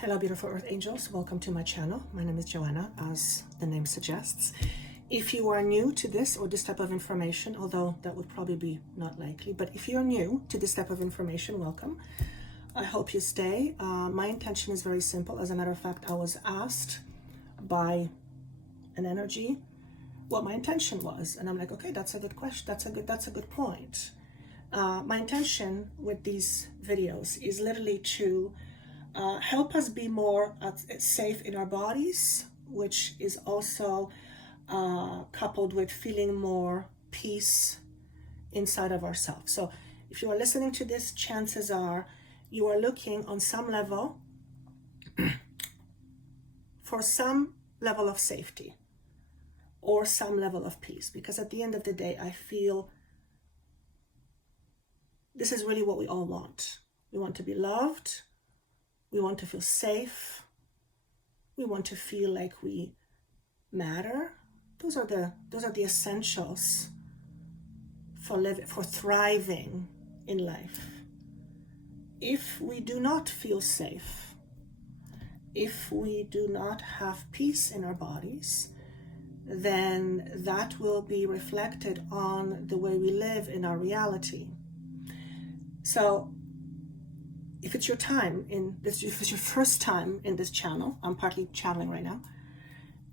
Hello, beautiful Earth Angels. Welcome to my channel. My name is Joanna, as the name suggests. If you are new to this or this type of information, although that would probably be not likely, but if you're new to this type of information, welcome. I hope you stay. My intention is very simple. As a matter of fact, I was asked by an energy what my intention was, and I'm like, okay, that's a good question. That's a good point. My intention with these videos is literally to help us be more safe in our bodies, which is also coupled with feeling more peace inside of ourselves. So if you are listening to this, chances are you are looking on some level for some level of safety or some level of peace, because at the end of the day, I feel this is really what we all want. We want to be loved. We want to feel safe. We want to feel like we matter. Those are the essentials for thriving in life. If we do not feel safe, if we do not have peace in our bodies, then that will be reflected on the way we live in our reality. So if it's your time if it's your first time in this channel, I'm partly channeling right now.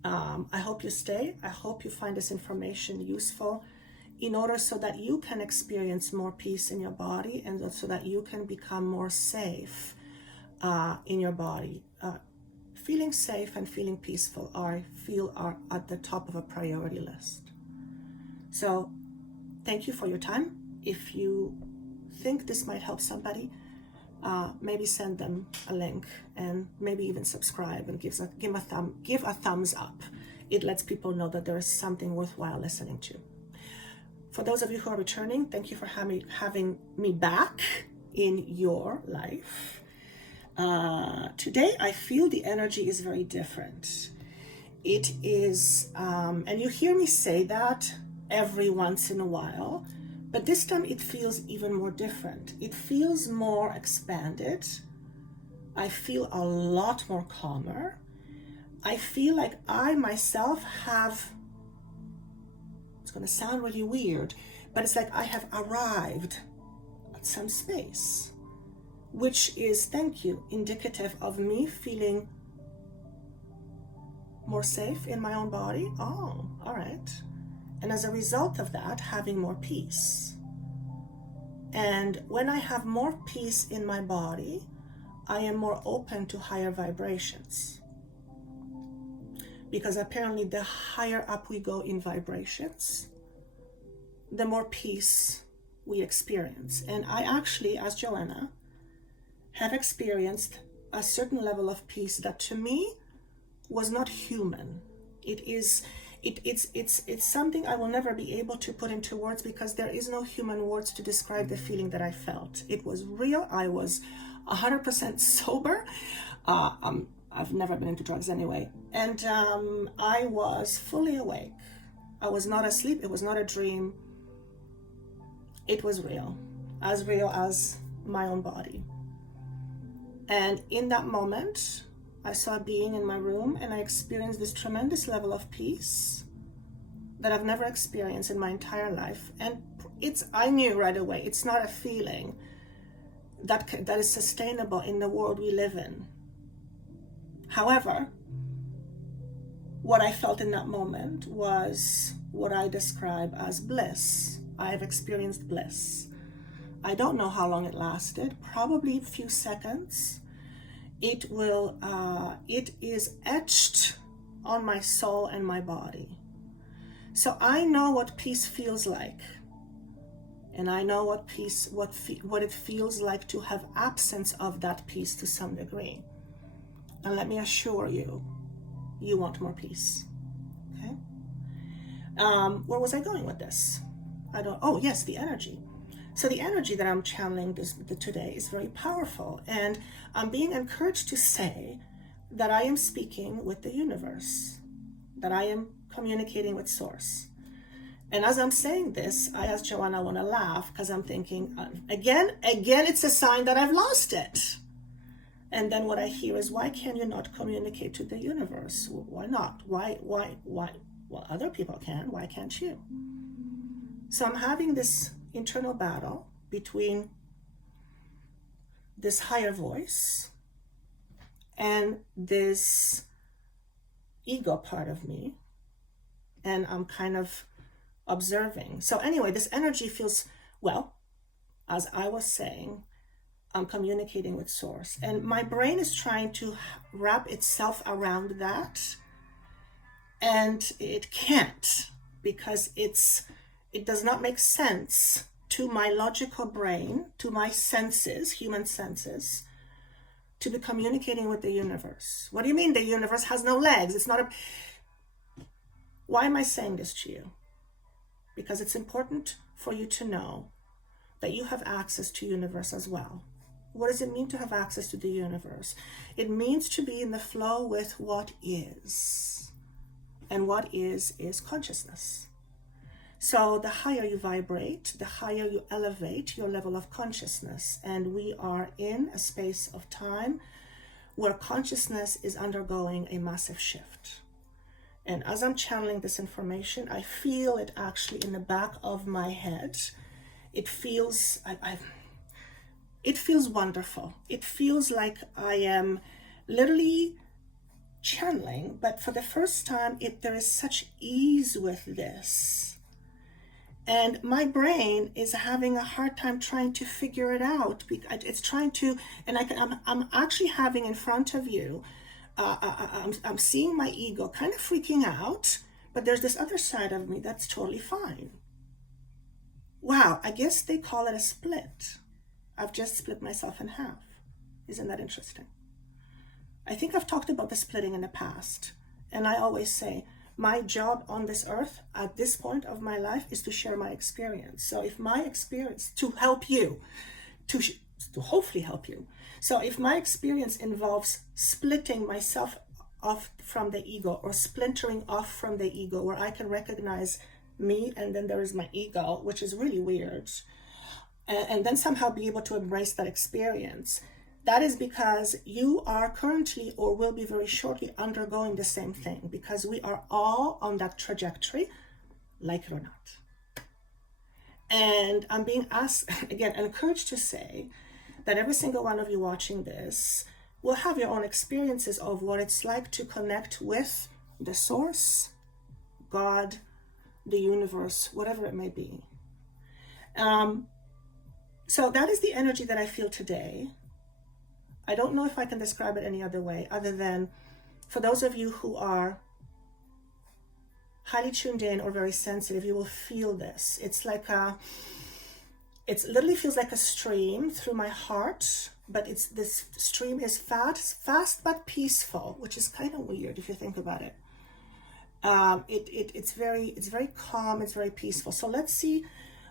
I hope you stay. I hope you find this information useful in order so that you can experience more peace in your body and so that you can become more safe in your body. Feeling safe and feeling peaceful are at the top of a priority list. So thank you for your time. If you think this might help somebody, maybe send them a link and maybe even subscribe and give a thumbs up. It lets people know that there is something worthwhile listening to. For those of you who are returning, thank you for having me back in your life. Today, I feel the energy is very different. It is, and you hear me say that every once in a while, but this time it feels even more different. It feels more expanded. I feel a lot more calmer. I feel like I myself have, it's going to sound really weird, but it's like I have arrived at some space, which is, thank you, indicative of me feeling more safe in my own body. Oh, all right. And as a result of that, having more peace. And when I have more peace in my body, I am more open to higher vibrations. Because apparently the higher up we go in vibrations, the more peace we experience. And I actually, as Joanna, have experienced a certain level of peace that to me was not human. It's something I will never be able to put into words because there is no human words to describe the feeling that I felt. It was real. I was 100% sober. I've never been into drugs anyway. And I was fully awake. I was not asleep. It was not a dream. It was real as my own body. And in that moment, I saw a being in my room and I experienced this tremendous level of peace that I've never experienced in my entire life. And I knew right away, it's not a feeling that is sustainable in the world we live in. However, what I felt in that moment was what I describe as bliss. I have experienced bliss. I don't know how long it lasted, probably a few seconds. It is etched on my soul and my body. So I know what peace feels like. And I know what it feels like to have absence of that peace to some degree. And let me assure you, you want more peace. Okay? Where was I going with this? Oh yes, the energy. So the energy that I'm channeling today is very powerful, and I'm being encouraged to say that I am speaking with the universe, that I am communicating with Source. And as I'm saying this, I, as Joanna, want to laugh because I'm thinking, again, it's a sign that I've lost it. And then what I hear is, why can you not communicate to the universe? Why not? Why? Well, other people can. Why can't you? So I'm having this internal battle between this higher voice and this ego part of me. And I'm kind of observing. So anyway, this energy feels, well, as I was saying, I'm communicating with source. And my brain is trying to wrap itself around that. And it can't, because it does not make sense to my logical brain, to my senses, human senses, to be communicating with the universe. What do you mean the universe has no legs? It's not a... Why am I saying this to you? Because it's important for you to know that you have access to universe as well. What does it mean to have access to the universe? It means to be in the flow with what is. And what is consciousness. So the higher you vibrate, the higher you elevate your level of consciousness. And we are in a space of time where consciousness is undergoing a massive shift. And as I'm channeling this information, I feel it actually in the back of my head. It feels, it feels wonderful. It feels like I am literally channeling, but for the first time, there is such ease with this. And my brain is having a hard time trying to figure it out. It's trying to, and I'm actually having in front of you, I'm seeing my ego kind of freaking out, but there's this other side of me that's totally fine. Wow, I guess they call it a split. I've just split myself in half. Isn't that interesting? I think I've talked about the splitting in the past, and I always say, my job on this earth at this point of my life is to share my experience. So if my experience, to help you, to hopefully help you. So if my experience involves splitting myself off from the ego, or splintering off from the ego, where I can recognize me and then there is my ego, which is really weird, and then somehow be able to embrace that experience, that is because you are currently, or will be very shortly, undergoing the same thing, because we are all on that trajectory, like it or not. And I'm being asked, again, encouraged to say that every single one of you watching this will have your own experiences of what it's like to connect with the source, God, the universe, whatever it may be. So that is the energy that I feel today. I don't know if I can describe it any other way, other than for those of you who are highly tuned in or very sensitive, you will feel this. It's like it literally feels like a stream through my heart, but this stream is fast but peaceful, which is kind of weird if you think about it. It's very calm, it's very peaceful. So let's see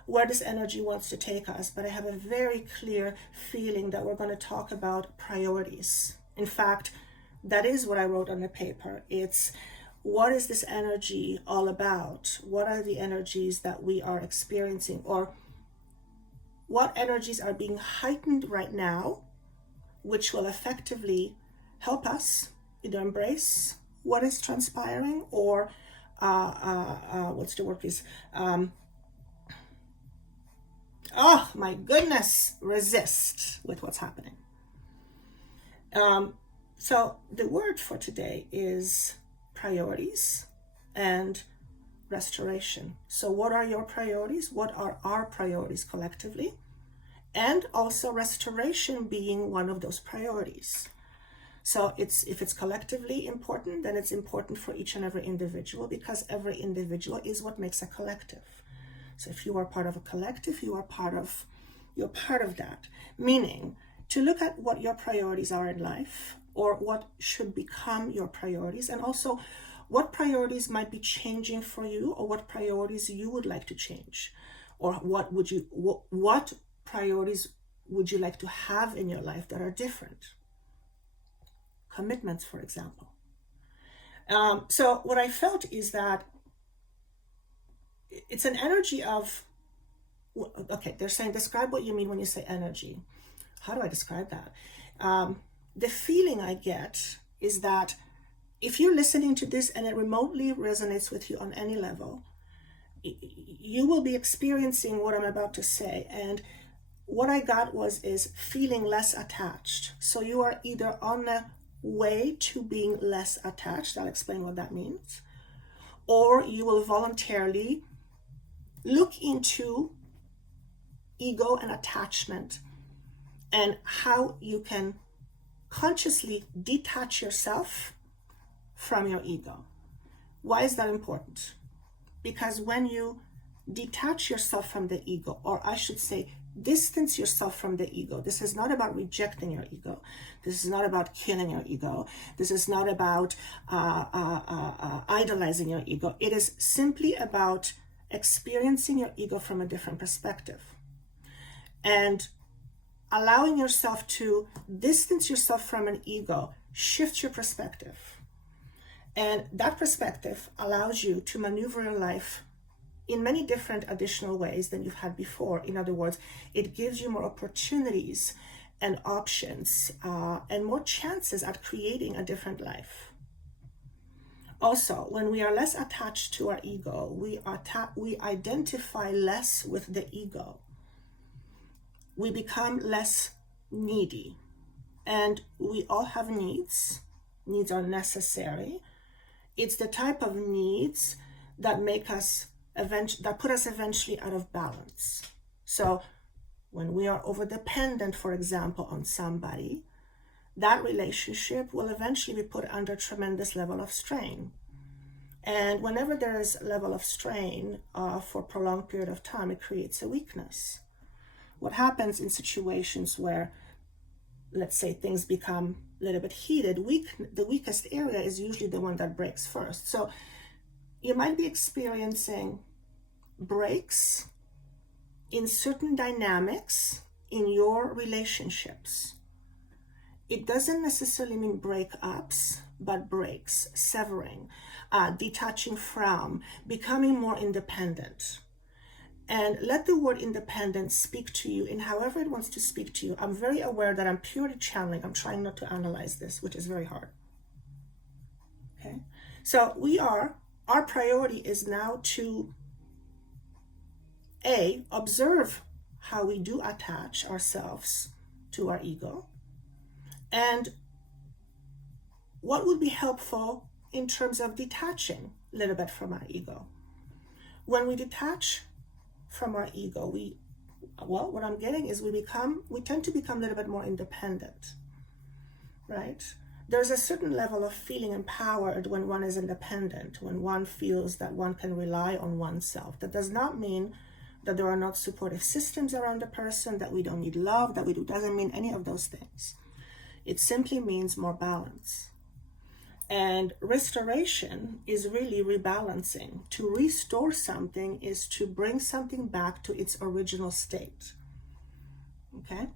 where this energy wants to take us, but I have a very clear feeling that we're going to talk about priorities. In fact, that is what I wrote on the paper. It's, what is this energy all about? What are the energies that we are experiencing, or what energies are being heightened right now, which will effectively help us either embrace what is transpiring, or what's the word, please? Oh my goodness, resist with what's happening. So the word for today is priorities and restoration. So what are your priorities? What are our priorities collectively? And also restoration being one of those priorities. So if it's collectively important, then it's important for each and every individual, because every individual is what makes a collective. So if you are part of a collective, you're part of that. Meaning, to look at what your priorities are in life, or what should become your priorities, and also what priorities might be changing for you, or what priorities you would like to change, or what priorities would you like to have in your life that are different. Commitments, for example. So what I felt is that it's an energy of, okay, they're saying, describe what you mean when you say energy. How do I describe that? the feeling I get is that if you're listening to this and it remotely resonates with you on any level, you will be experiencing what I'm about to say. And what I got is feeling less attached. So you are either on the way to being less attached, I'll explain what that means, or you will voluntarily look into ego and attachment and how you can consciously detach yourself from your ego. Why is that important? Because when you detach yourself from the ego, or I should say, distance yourself from the ego, this is not about rejecting your ego. This is not about killing your ego. This is not about idolizing your ego. It is simply about experiencing your ego from a different perspective and allowing yourself to distance yourself from an ego, shift your perspective. And that perspective allows you to maneuver your life in many different additional ways than you've had before. In other words, it gives you more opportunities and options and more chances at creating a different life. Also, when we are less attached to our ego, we identify less with the ego. We become less needy. And we all have needs. Needs are necessary. It's the type of needs that make us that put us eventually out of balance. So when we are overdependent, for example, on somebody, that relationship will eventually be put under tremendous level of strain. And whenever there is a level of strain for a prolonged period of time, it creates a weakness. What happens in situations where, let's say, things become a little bit heated, the weakest area is usually the one that breaks first. So you might be experiencing breaks in certain dynamics in your relationships. It doesn't necessarily mean breakups, but breaks, severing, detaching from, becoming more independent. And let the word independent speak to you in however it wants to speak to you. I'm very aware that I'm purely channeling. I'm trying not to analyze this, which is very hard. Okay? So our priority is now to observe how we do attach ourselves to our ego, and what would be helpful in terms of detaching a little bit from our ego. When we detach from our ego, what I'm getting is we tend to become a little bit more independent, right? There's a certain level of feeling empowered when one is independent, when one feels that one can rely on oneself. That does not mean that there are not supportive systems around a person, that we don't need love, that we do. Doesn't mean any of those things. It simply means more balance. And restoration is really rebalancing. To restore something is to bring something back to its original state. Okay?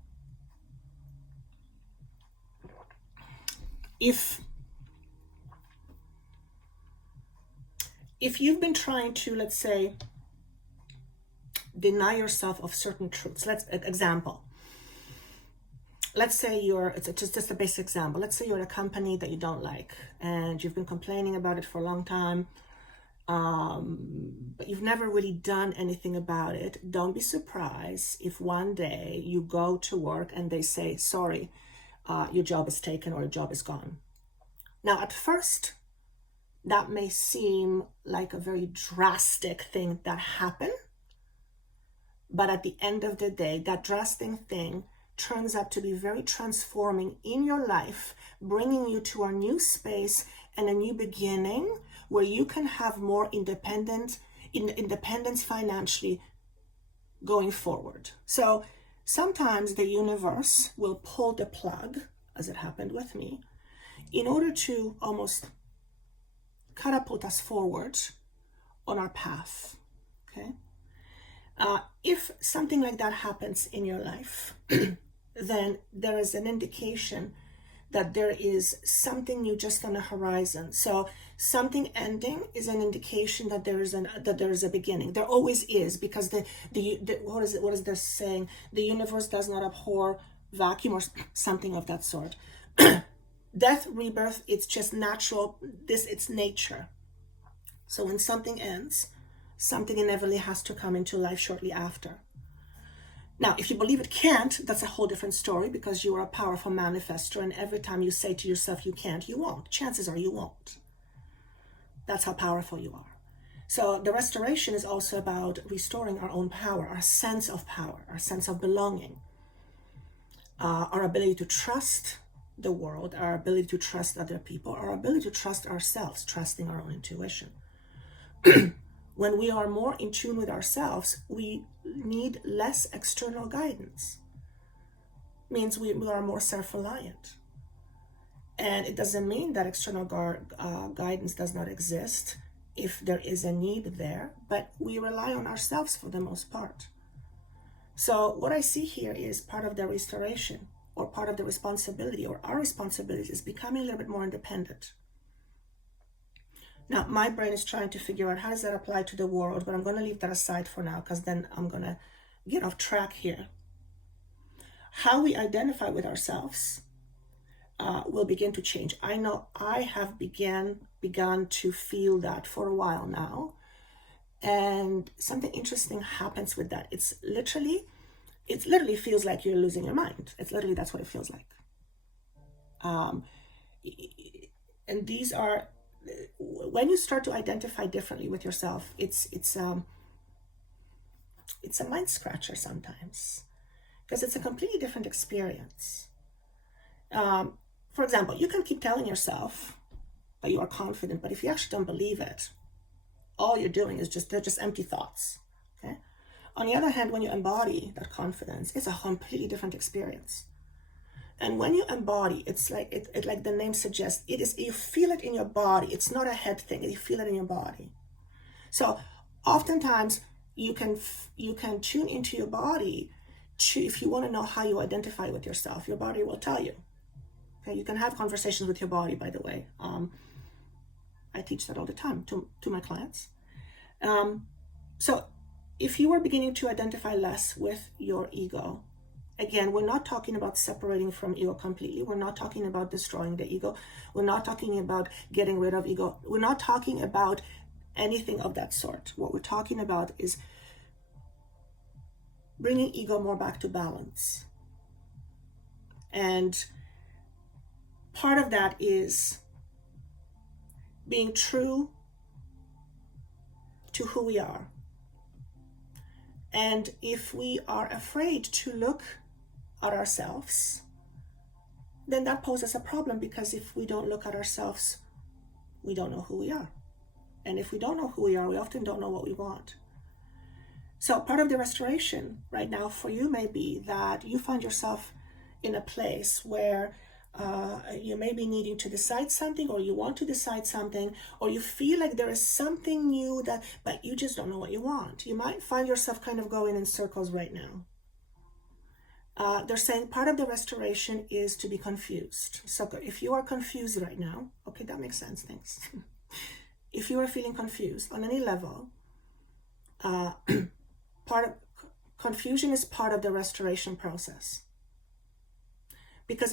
If you've been trying to, let's say, deny yourself of certain truths, example. Let's say it's just a basic example. Let's say you're at a company that you don't like and you've been complaining about it for a long time, but you've never really done anything about it. Don't be surprised if one day you go to work and they say, sorry, your job is taken or your job is gone. Now, at first, that may seem like a very drastic thing that happened, but at the end of the day, that drastic thing turns out to be very transforming in your life, bringing you to a new space and a new beginning where you can have more independence financially going forward. So sometimes the universe will pull the plug, as it happened with me, in order to almost catapult us forward on our path. Okay? If something like that happens in your life, then there is an indication that there is something new just on the horizon. So something ending is an indication that there is a beginning. There always is, because what is this saying? The universe does not abhor vacuum or something of that sort. Death, rebirth, it's just natural. It's nature. So when something ends, something inevitably has to come into life shortly after. Now, if you believe it can't, that's a whole different story, because you are a powerful manifestor, and every time you say to yourself you can't, you won't. Chances are you won't. That's how powerful you are. So the restoration is also about restoring our own power, our sense of power, our sense of belonging, our ability to trust the world, our ability to trust other people, our ability to trust ourselves, trusting our own intuition. When we are more in tune with ourselves, we need less external guidance. It means we are more self-reliant. And it doesn't mean that external guidance does not exist if there is a need there, but we rely on ourselves for the most part. So what I see here is part of the restoration, or part of the responsibility, or our responsibility, is becoming a little bit more independent. Now, my brain is trying to figure out how does that apply to the world, but I'm going to leave that aside for now, because then I'm going to get off track here. How we identify with ourselves will begin to change. I know I have begun to feel that for a while now, and something interesting happens with that. It literally feels like you're losing your mind. That's what it feels like. And these are, when you start to identify differently with yourself, it's a mind scratcher sometimes, because it's a completely different experience. For example, you can keep telling yourself that you are confident, but if you actually don't believe it, all you're doing is they're just empty thoughts. Okay. On the other hand, when you embody that confidence, it's a completely different experience. And when you embody, it's like it like the name suggests, you feel it in your body. It's not a head thing. You feel it in your body. So oftentimes you can tune into your body if you want to know how you identify with yourself. Your body will tell you. Okay, you can have conversations with your body, by the way. I teach that all the time to my clients. So if you are beginning to identify less with your ego, again, we're not talking about separating from ego completely. We're not talking about destroying the ego. We're not talking about getting rid of ego. We're not talking about anything of that sort. What we're talking about is bringing ego more back to balance. And part of that is being true to who we are. And if we are afraid to look at ourselves, then that poses a problem, because if we don't look at ourselves, we don't know who we are. And if we don't know who we are, we often don't know what we want. So part of the restoration right now for you may be that you find yourself in a place where you may be needing to decide something, or you want to decide something, or you feel like there is something new but you just don't know what you want. You might find yourself kind of going in circles right now. They're saying part of the restoration is to be confused. So if you are confused right now, okay, that makes sense, thanks. If you are feeling confused on any level, confusion is part of the restoration process. Because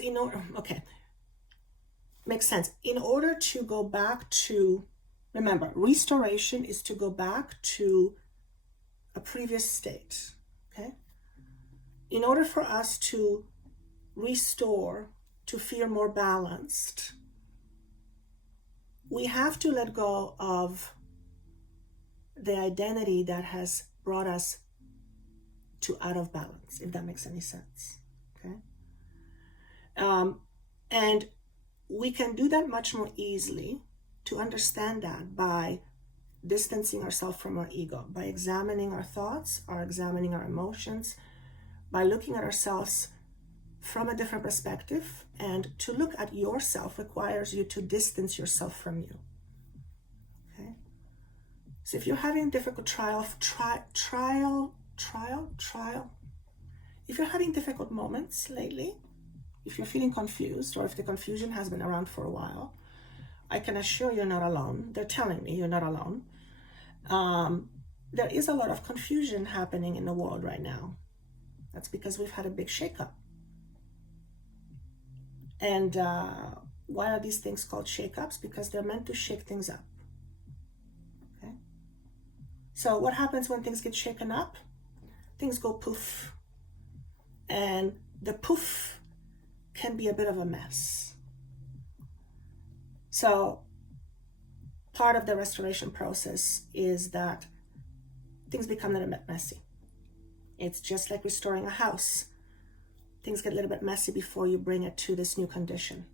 makes sense. In order to go back to, remember, restoration is to go back to a previous state, okay? In order for us to restore, to feel more balanced, we have to let go of the identity that has brought us to out of balance, if that makes any sense, okay? And we can do that much more easily, to understand that, by distancing ourselves from our ego, by examining our thoughts, examining our emotions, by looking at ourselves from a different perspective. And to look at yourself requires you to distance yourself from you. Okay? So if you're having difficult if you're having difficult moments lately, if you're feeling confused, or if the confusion has been around for a while, I can assure you're not alone. They're telling me you're not alone. There is a lot of confusion happening in the world right now. That's because we've had a big shakeup. And why are these things called shake-ups? Because they're meant to shake things up. Okay. So what happens when things get shaken up? Things go poof. And the poof can be a bit of a mess. So part of the restoration process is that things become a little bit messy. It's just like restoring a house. Things get a little bit messy before you bring it to this new condition.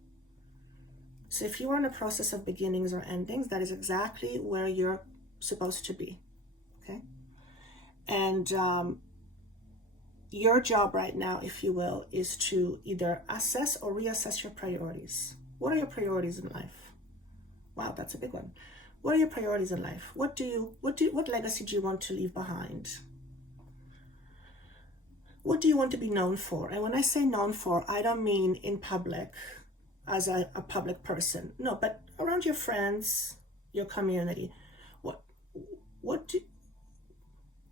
So if you are in a process of beginnings or endings, that is exactly where you're supposed to be. Okay. And your job right now, if you will, is to either assess or reassess your priorities. What are your priorities in life? Wow, that's a big one. What are your priorities in life? What legacy do you want to leave behind? What do you want to be known for? And when I say known for, I don't mean in public as a public person. No, but around your friends, your community. What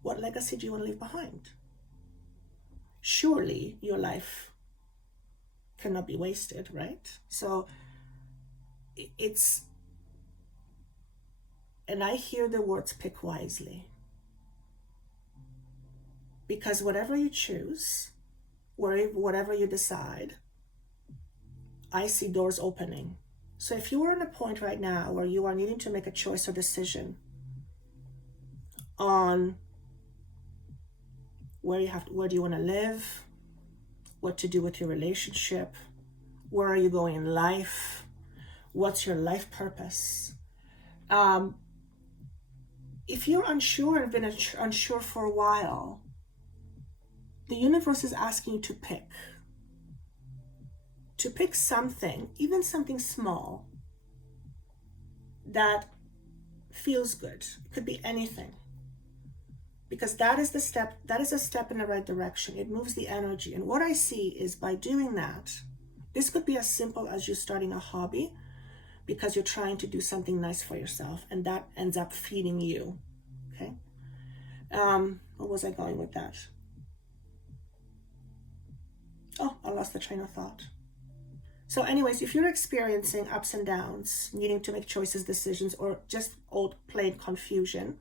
legacy do you want to leave behind? Surely your life cannot be wasted, right? So and I hear the words pick wisely. Because whatever you choose, whatever you decide, I see doors opening. So if you are at a point right now where you are needing to make a choice or decision on where do you want to live, what to do with your relationship, where are you going in life, what's your life purpose? If you're unsure and been unsure for a while, the universe is asking you to pick something, even something small, that feels good. It could be anything. Because that is a step in the right direction. It moves the energy. And what I see is by doing that, this could be as simple as you starting a hobby because you're trying to do something nice for yourself, and that ends up feeding you. Okay. Where was I going with that? Oh, I lost the train of thought. So anyways, if you're experiencing ups and downs, needing to make choices, decisions, or just old plain confusion,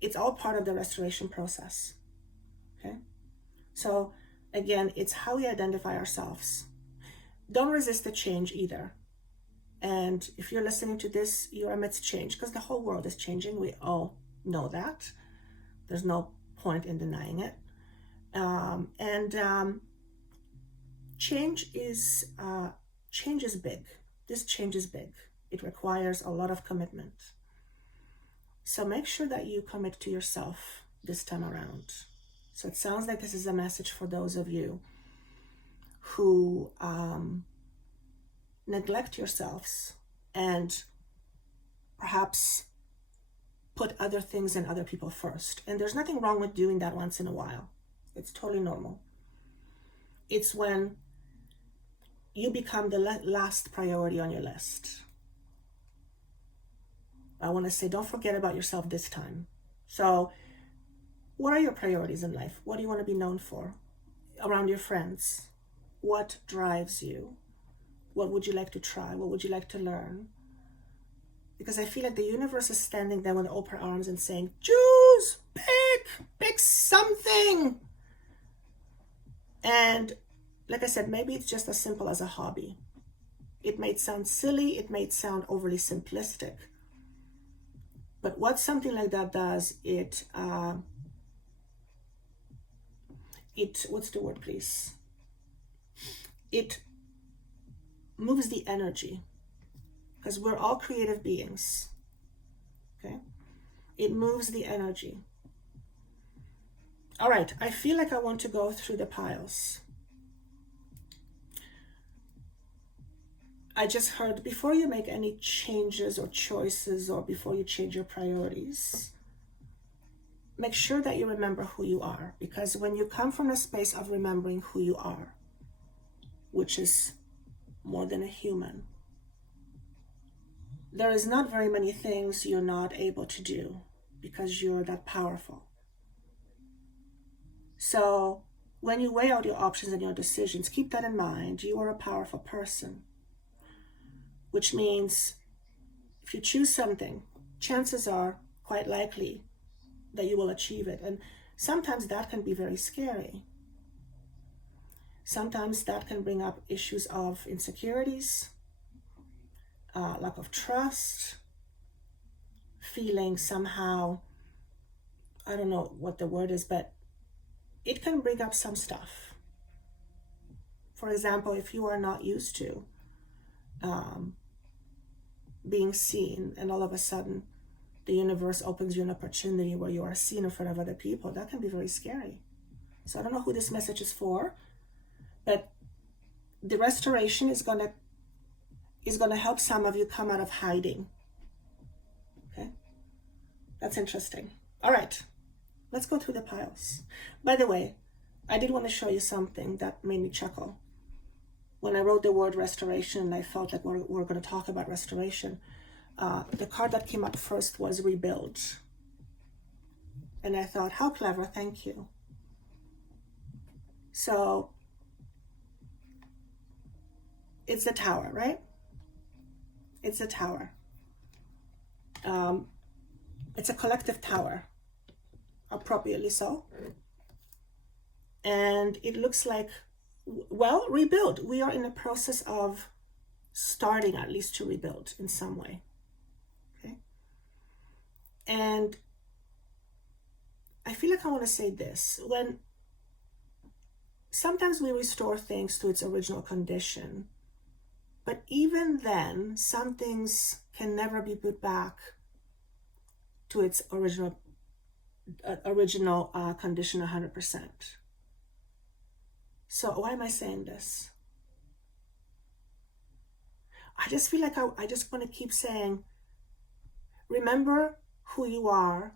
it's all part of the restoration process. Okay. So again, it's how we identify ourselves. Don't resist the change either. And if you're listening to this, you're amidst change because the whole world is changing. We all know that. There's no point in denying it. Change is big. This change is big. It requires a lot of commitment. So make sure that you commit to yourself this time around. So it sounds like this is a message for those of you who neglect yourselves and perhaps put other things and other people first. And there's nothing wrong with doing that once in a while. It's totally normal. It's when you become the last priority on your list. I want to say, don't forget about yourself this time. So what are your priorities in life? What do you want to be known for? Around your friends, what drives you? What would you like to try? What would you like to learn? Because I feel like the universe is standing there with open arms and saying, choose, pick something. And like I said, maybe it's just as simple as a hobby. It may sound silly, it may sound overly simplistic. But what something like that does, it what's the word, please? It moves the energy, because we're all creative beings. Okay? It moves the energy. All right, I feel like I want to go through the piles. I just heard, before you make any changes or choices, or before you change your priorities, make sure that you remember who you are. Because when you come from a space of remembering who you are, which is more than a human, there is not very many things you're not able to do because you're that powerful. So when you weigh out your options and your decisions, keep that in mind. You are a powerful person, which means if you choose something, chances are quite likely that you will achieve it. And sometimes that can be very scary. Sometimes that can bring up issues of insecurities, lack of trust, feeling somehow, I don't know what the word is, but it can bring up some stuff. For example, if you are not used to being seen, and all of a sudden the universe opens you an opportunity where you are seen in front of other people, that can be very scary. So I don't know who this message is for, but the restoration is gonna help some of you come out of hiding. Okay, that's interesting. All right, let's go through the piles. By the way, I did want to show you something that made me chuckle. When I wrote the word restoration, and I felt like we're going to talk about restoration, the card that came up first was rebuild. And I thought, how clever, thank you. So it's the tower, right? It's a tower. It's a collective tower, appropriately so. And it looks like, well, rebuild. We are in the process of starting at least to rebuild in some way. Okay. And I feel like I want to say this. When sometimes we restore things to its original condition, but even then, some things can never be put back to its original condition 100%. So why am I saying this? I just feel like I just want to keep saying, remember who you are.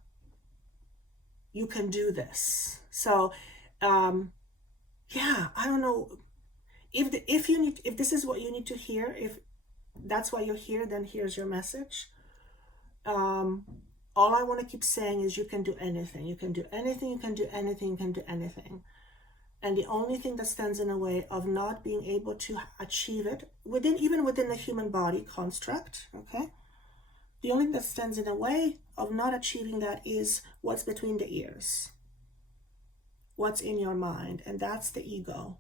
You can do this. So, yeah, I don't know if this is what you need to hear. If that's why you're here, then here's your message. All I want to keep saying is you can do anything. You can do anything. You can do anything. You can do anything. And the only thing that stands in the way of not being able to achieve it, even within the human body construct, okay? The only thing that stands in the way of not achieving that is what's between the ears. What's in your mind, and that's the ego,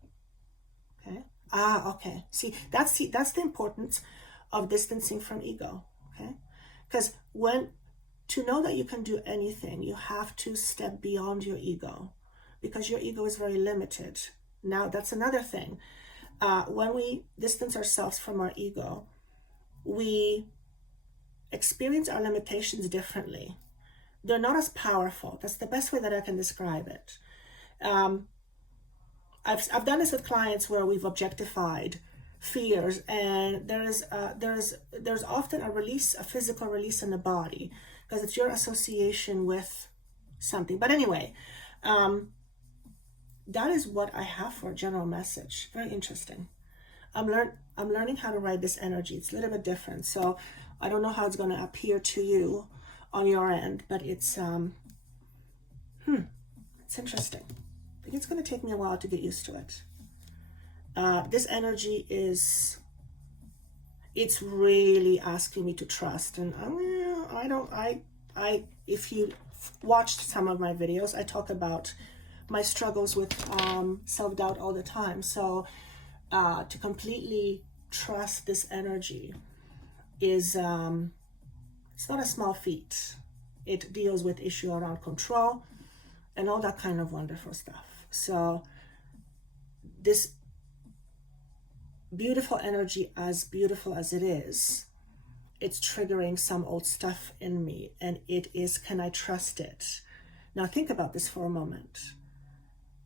okay? Okay. See, that's the importance of distancing from ego, okay? Because to know that you can do anything, you have to step beyond your ego, because your ego is very limited. Now, that's another thing. When we distance ourselves from our ego, we experience our limitations differently. They're not as powerful. That's the best way that I can describe it. I've done this with clients where we've objectified fears, and there's often a physical release in the body, because it's your association with something. But anyway, that is what I have for a general message. Very interesting. I'm learning how to write this energy. It's a little bit different, so I don't know how it's going to appear to you on your end, but it's interesting. I think it's going to take me a while to get used to it. This energy it's really asking me to trust, and if you watched some of my videos, I talk about my struggles with self-doubt all the time. So to completely trust this energy is it's not a small feat. It deals with issue around control and all that kind of wonderful stuff. So this beautiful energy, as beautiful as it is, it's triggering some old stuff in me, and it is, can I trust it? Now think about this for a moment.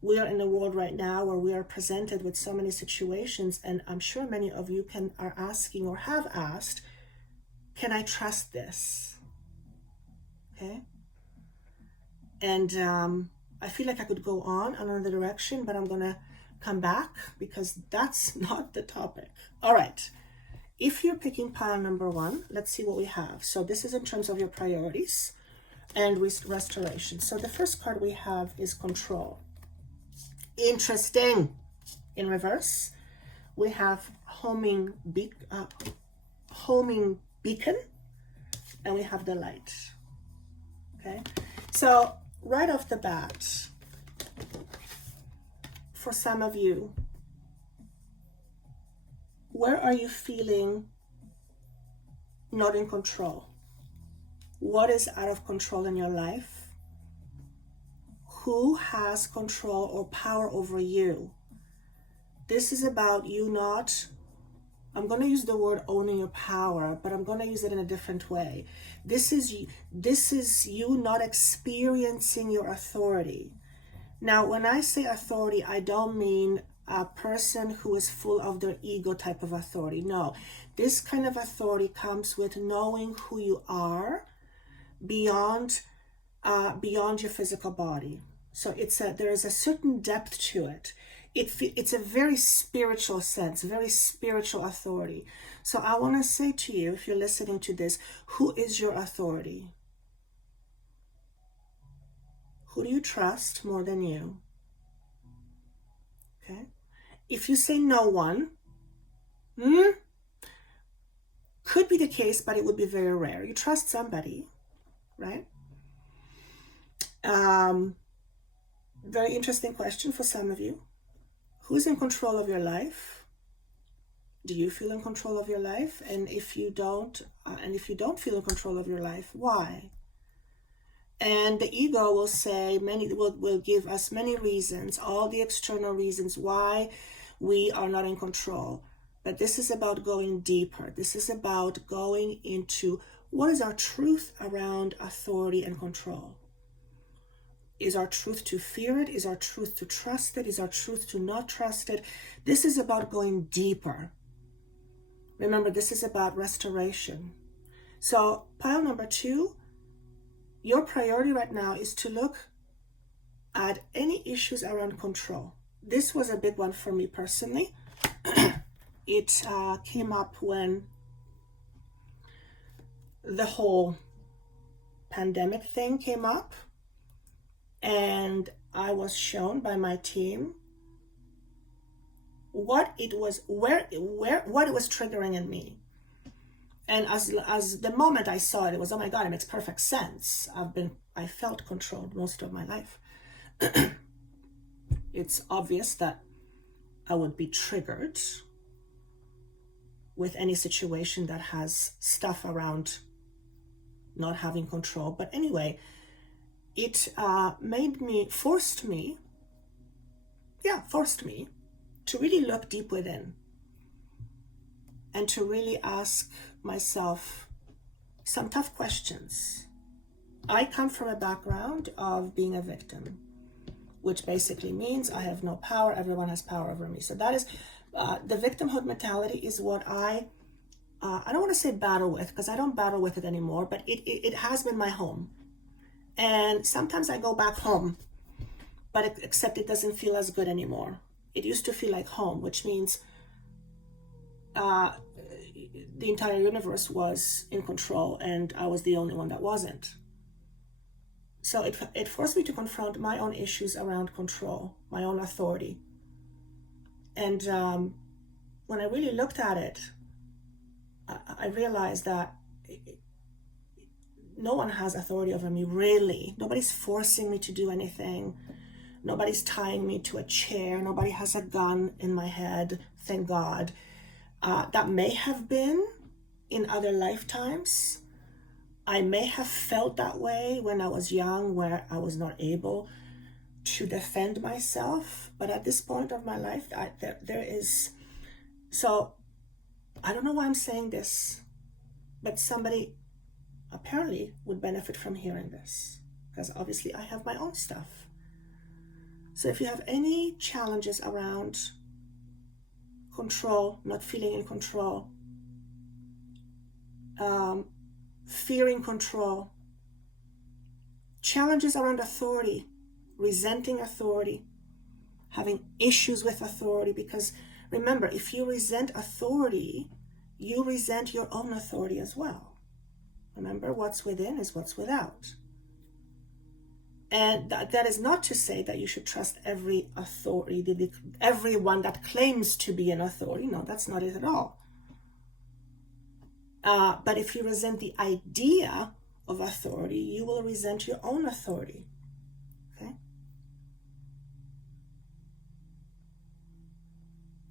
We are in a world right now where we are presented with so many situations, and I'm sure many of you are asking or have asked, can I trust this? Okay? And I feel like I could go on another direction, but I'm going to come back because that's not the topic. All right. If you're picking pile number 1, let's see what we have. So this is in terms of your priorities and restoration. So the first card we have is control. Interesting. In reverse, we have homing beacon, and we have the light. Okay, so right off the bat, for some of you, where are you feeling not in control? What is out of control in your life? Who has control or power over you? This is about you not, I'm going to use the word owning your power, but I'm going to use it in a different way. This is you not experiencing your authority. Now, when I say authority, I don't mean a person who is full of their ego type of authority. No, this kind of authority comes with knowing who you are beyond your physical body. So there is a certain depth to it. It's a very spiritual sense, very spiritual authority. So I want to say to you, if you're listening to this, who is your authority? Who do you trust more than you? Okay. If you say no one, could be the case, but it would be very rare. You trust somebody, right? Very interesting question for some of you. Who's in control of your life? Do you feel in control of your life? And if you don't feel in control of your life, why? And the ego will say will give us many reasons, all the external reasons why we are not in control. But this is about going deeper. This is about going into what is our truth around authority and control. Is our truth to fear it? Is our truth to trust it? Is our truth to not trust it? This is about going deeper. Remember, this is about restoration. So pile number 2, your priority right now is to look at any issues around control. This was a big one for me personally. It came up when the whole pandemic thing came up. And I was shown by my team what it was, what it was triggering in me. And as the moment I saw it, it was, oh my God, it makes perfect sense. I felt controlled most of my life. It's obvious that I would be triggered with any situation that has stuff around not having control. But anyway, it forced me to really look deep within and to really ask myself some tough questions. I come from a background of being a victim, which basically means I have no power, everyone has power over me. So that is, the victimhood mentality is what I don't want to say battle with, because I don't battle with it anymore, but it has been my home. And sometimes I go back home, but except it doesn't feel as good anymore. It used to feel like home, which means the entire universe was in control and I was the only one that wasn't. So it forced me to confront my own issues around control, my own authority. And when I really looked at it, I realized that no one has authority over me, really. Nobody's forcing me to do anything. Nobody's tying me to a chair. Nobody has a gun in my head, thank God. That may have been in other lifetimes. I may have felt that way when I was young, where I was not able to defend myself. But at this point of my life, there is... So, I don't know why I'm saying this, but somebody apparently would benefit from hearing this, because obviously I have my own stuff. So if you have any challenges around control, not feeling in control, fearing control, challenges around authority, resenting authority, having issues with authority, because remember, if you resent authority, you resent your own authority as well. Remember, what's within is what's without. And that is not to say that you should trust every authority, everyone that claims to be an authority. No, that's not it at all. But if you resent the idea of authority, you will resent your own authority. Okay?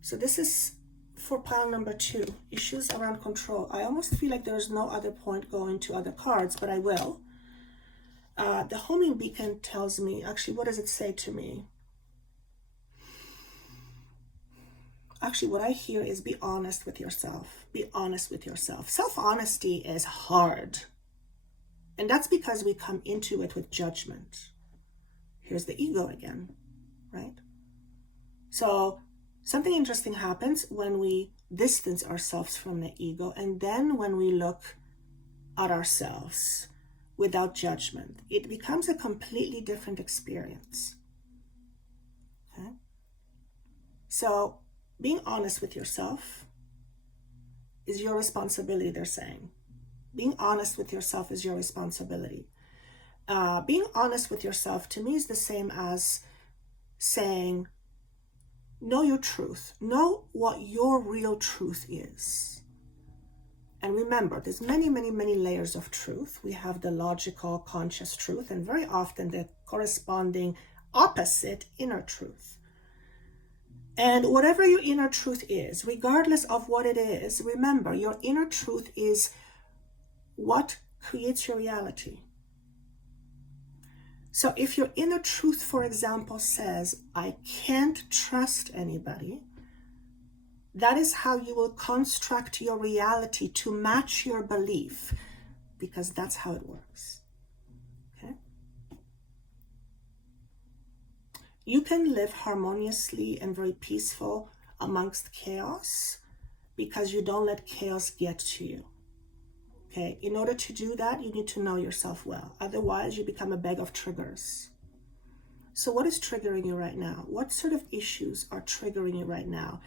So this is for pile number 2, issues around control. I almost feel like there's no other point going to other cards, but I will. The homing beacon tells me, actually, what does it say to me? Actually, what I hear is be honest with yourself. Be honest with yourself. Self-honesty is hard. And that's because we come into it with judgment. Here's the ego again, right? So something interesting happens when we distance ourselves from the ego, and then when we look at ourselves without judgment, it becomes a completely different experience. Okay? So being honest with yourself is your responsibility, they're saying. Being honest with yourself is your responsibility. Being honest with yourself to me is the same as saying, know your truth. Know what your real truth is. And remember, there's many, many, many layers of truth. We have the logical, conscious truth, and very often the corresponding opposite inner truth. And whatever your inner truth is, regardless of what it is, remember, your inner truth is what creates your reality. So if your inner truth, for example, says, I can't trust anybody, that is how you will construct your reality to match your belief, because that's how it works. Okay? You can live harmoniously and very peaceful amongst chaos because you don't let chaos get to you. Okay? In order to do that, you need to know yourself well. Otherwise, you become a bag of triggers. So what is triggering you right now? What sort of issues are triggering you right now?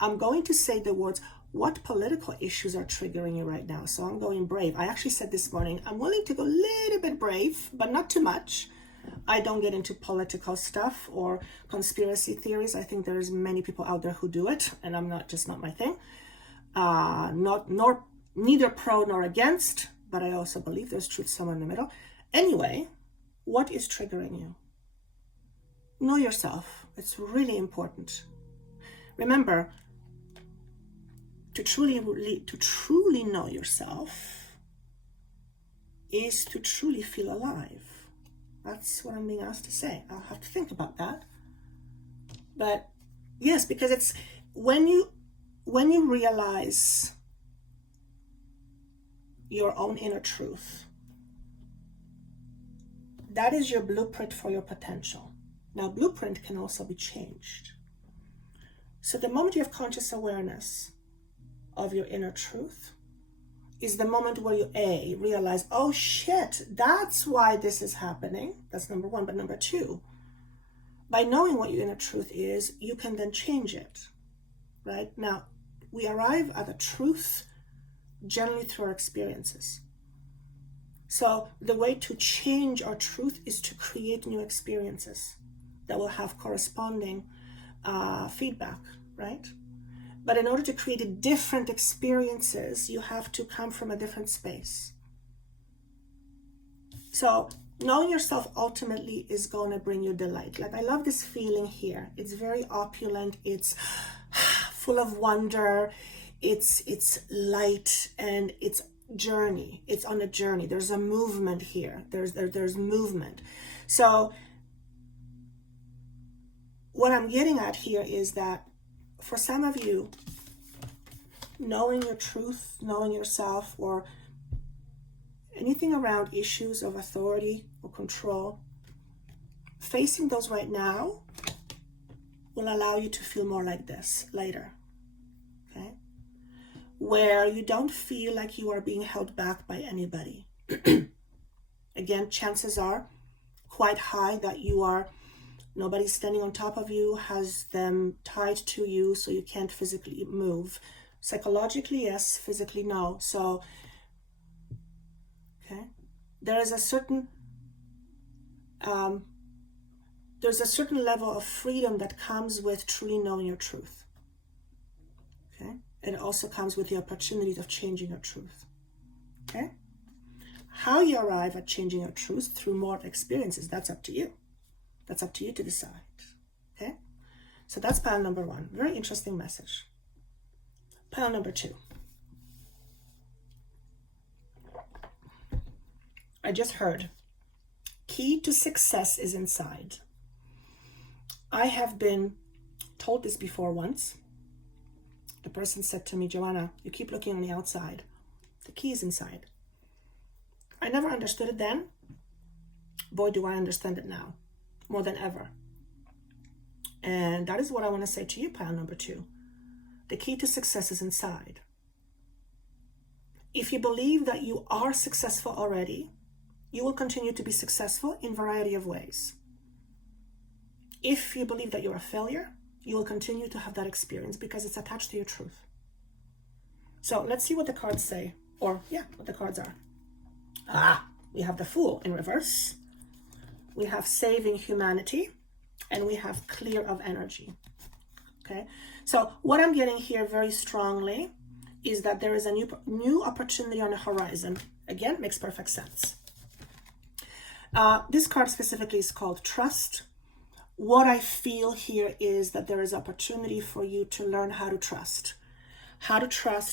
I'm going to say the words, what political issues are triggering you right now? So I'm going brave. I actually said this morning, I'm willing to go a little bit brave, but not too much. I don't get into political stuff or conspiracy theories. I think there's many people out there who do it, and I'm just not my thing. Neither pro nor against, but I also believe there's truth somewhere in the middle. Anyway, what is triggering you? Know yourself. It's really important. Remember, to truly know yourself is to truly feel alive. That's what I'm being asked to say. I'll have to think about that. But yes, because it's when you realize your own inner truth, that is your blueprint for your potential. Now, blueprint can also be changed. So the moment you have conscious awareness of your inner truth is the moment where you realize, oh shit, that's why this is happening. That's number one. But number two, by knowing what your inner truth is, you can then change it, right? Now, we arrive at the truth generally through our experiences. So the way to change our truth is to create new experiences that will have corresponding feedback, right? But in order to create different experiences, you have to come from a different space. So knowing yourself ultimately is going to bring you delight. Like, I love this feeling here. It's very opulent. It's full of wonder. It's light, and it's journey. It's on a journey. There's a movement here. There's movement. So what I'm getting at here is that for some of you, knowing your truth, knowing yourself, or anything around issues of authority or control, facing those right now will allow you to feel more like this later, okay? Where you don't feel like you are being held back by anybody. Again, chances are quite high that nobody's standing on top of you, has them tied to you so you can't physically move. Psychologically, yes. Physically, no. So, okay. There is a certain there's a certain level of freedom that comes with truly knowing your truth. Okay? It also comes with the opportunity of changing your truth. Okay? How you arrive at changing your truth through more experiences, that's up to you. That's up to you to decide. Okay? So that's pile number one. Very interesting message. Pile number two. I just heard, key to success is inside. I have been told this before once. The person said to me, Joanna, you keep looking on the outside. The key is inside. I never understood it then. Boy, do I understand it now, more than ever. And that is what I want to say to you, pile number two. The key to success is inside. If you believe that you are successful already, you will continue to be successful in a variety of ways. If you believe that you're a failure, you will continue to have that experience because it's attached to your truth. So let's see what the cards say, or what the cards are. We have the Fool in reverse. We have Saving Humanity, and we have Clear of Energy. Okay, so what I'm getting here very strongly is that there is a new opportunity on the horizon. Again, makes perfect sense. This card specifically is called Trust. What I feel here is that there is opportunity for you to learn how to trust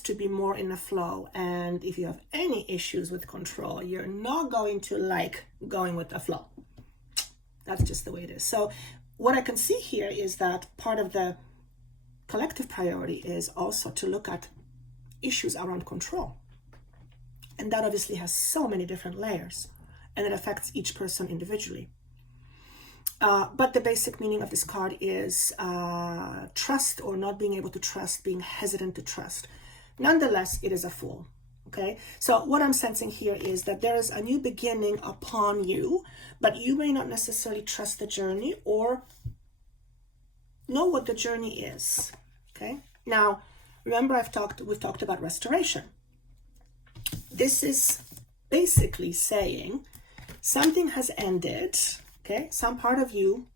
to be more in the flow. And if you have any issues with control, you're not going to like going with the flow. That's just the way it is. So what I can see here is that part of the collective priority is also to look at issues around control. And that obviously has so many different layers, and it affects each person individually. But the basic meaning of this card is trust, or not being able to trust, being hesitant to trust. Nonetheless, it is a Fool. Okay, so what I'm sensing here is that there is a new beginning upon you, but you may not necessarily trust the journey or know what the journey is. Okay, now remember we've talked about restoration. This is basically saying something has ended. Okay, some part of you,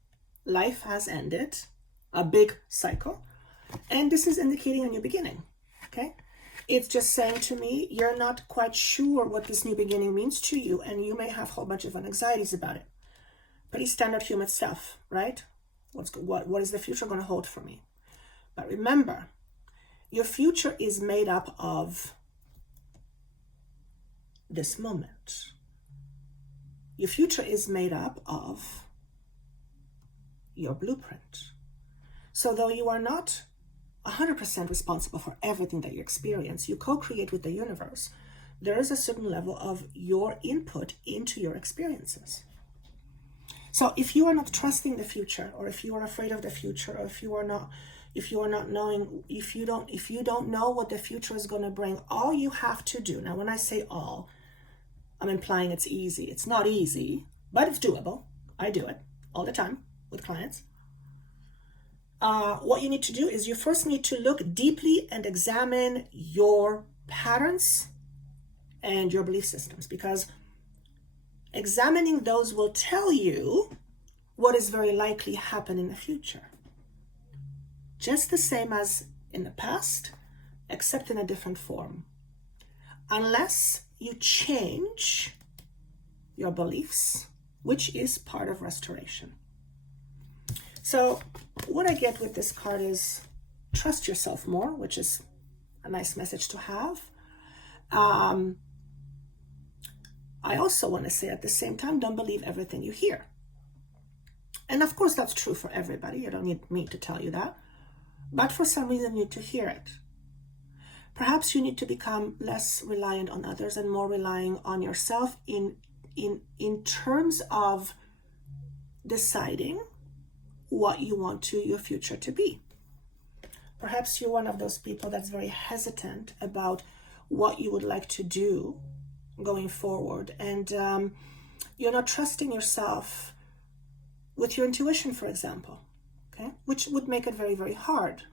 life has ended, a big cycle, and this is indicating a new beginning. Okay, it's just saying to me, you're not quite sure what this new beginning means to you, and you may have a whole bunch of anxieties about it. Pretty standard human stuff, right? What is the future going to hold for me? But remember, your future is made up of this moment. Your future is made up of your blueprint. So though you are not 100% responsible for everything that you experience, you co-create with the universe, there is a certain level of your input into your experiences. So if you are not trusting the future, or if you are afraid of the future, or if you don't know what the future is going to bring, all you have to do, now when I say all, I'm implying it's easy. It's not easy, but it's doable. I do it all the time with clients. What you need to do is you first need to look deeply and examine your patterns and your belief systems, because examining those will tell you what is very likely happen in the future. Just the same as in the past, except in a different form. Unless you change your beliefs, which is part of restoration. So what I get with this card is trust yourself more, which is a nice message to have. I also want to say at the same time, don't believe everything you hear. And of course that's true for everybody. You don't need me to tell you that. But for some reason you need to hear it. Perhaps you need to become less reliant on others and more relying on yourself in terms of deciding what you want your future to be. Perhaps you're one of those people that's very hesitant about what you would like to do going forward, and you're not trusting yourself with your intuition, for example, okay, which would make it very, very hard,